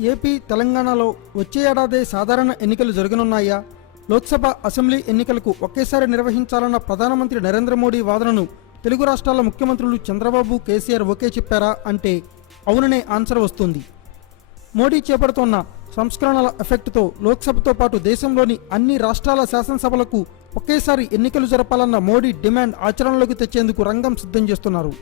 AP తెలంగాణలో వచ్చే ఏడాది సాధారణ ఎన్నికలు జరగనున్నాయా? లోక్సభ అసెంబ్లీ ఎన్నికలకు ఒకేసారి నిర్వహించాలన్న ప్రధానమంత్రి నరేంద్ర మోడీ వాదనను తెలుగు రాష్ట్రాల ముఖ్యమంత్రులు చంద్రబాబు కేసీఆర్ ఒకే చెప్పారా అంటే అవుననే ఆన్సర్ వస్తుంది. మోడీ చేపడుతోన్న సంస్కరణల ఎఫెక్ట్తో లోక్సభతో పాటు దేశంలోని అన్ని రాష్ట్రాల శాసనసభలకు ఒకేసారి ఎన్నికలు జరపాలన్న మోడీ డిమాండ్ ఆచరణలోకి తెచ్చేందుకు రంగం సిద్ధం చేస్తున్నారు.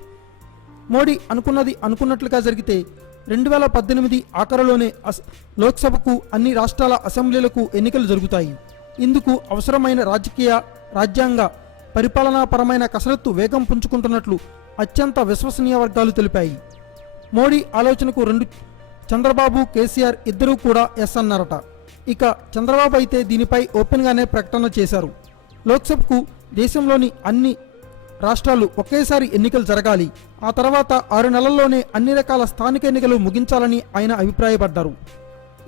మోడీ అనుకున్నది అనుకున్నట్లుగా జరిగితే రెండు వేల పద్దెనిమిది ఆఖరులోనే అస్- లోక్సభకు అన్ని రాష్ట్రాల అసెంబ్లీలకు ఎన్నికలు జరుగుతాయి. ఇందుకు అవసరమైన రాజకీయ రాజ్యాంగ పరిపాలనాపరమైన కసరత్తు వేగం పుంజుకుంటున్నట్లు అత్యంత విశ్వసనీయ వర్గాలు తెలిపాయి. మోడీ ఆలోచనకు రెండు చంద్రబాబు కేసీఆర్ ఇద్దరూ కూడా ఎస్ అన్నారట. ఇక చంద్రబాబు అయితే దీనిపై ఓపెన్గానే ప్రకటన చేశారు. లోక్సభకు దేశంలోని అన్ని రాష్ట్రాలు ఒకేసారి ఎన్నికలు జరగాలి. ఆ తర్వాత ఆరు నెలల్లోనే అన్ని రకాల స్థానిక ఎన్నికలు ముగించాలని ఆయన అభిప్రాయపడ్డారు.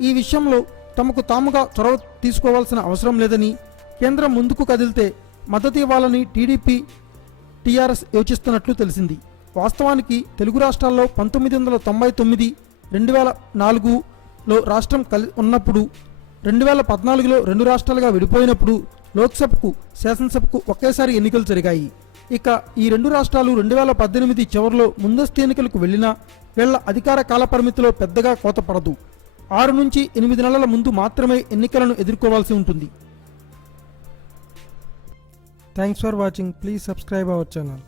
ఈ విషయంలో తమకు తాముగా చొరవ తీసుకోవాల్సిన అవసరం లేదని కేంద్రం ముందుకు కదిలితే మద్దతు ఇవ్వాలని టీడీపీ టీఆర్ఎస్ యోచిస్తున్నట్లు తెలిసింది. వాస్తవానికి తెలుగు రాష్ట్రాల్లో పంతొమ్మిది వందల తొంభై తొమ్మిది రెండు వేల నాలుగులో రాష్ట్రం కలి ఉన్నప్పుడు రెండు వేల పద్నాలుగులో రెండు రాష్ట్రాలుగా విడిపోయినప్పుడు లోక్సభకు శాసనసభకు ఒకేసారి ఎన్నికలు జరిగాయి. ఇక ఈ రెండు రాష్ట్రాలు రెండు వేల పద్దెనిమిది చివరిలో ముందస్తు ఎన్నికలకు వెళ్ళినా వీళ్ళ అధికార కాల పరిమితిలో పెద్దగా కోత పడదు. ఆరు నుంచి ఎనిమిది నెలల ముందు మాత్రమే ఎన్నికలను ఎదుర్కోవాల్సి ఉంటుంది. Thanks for watching please subscribe our channel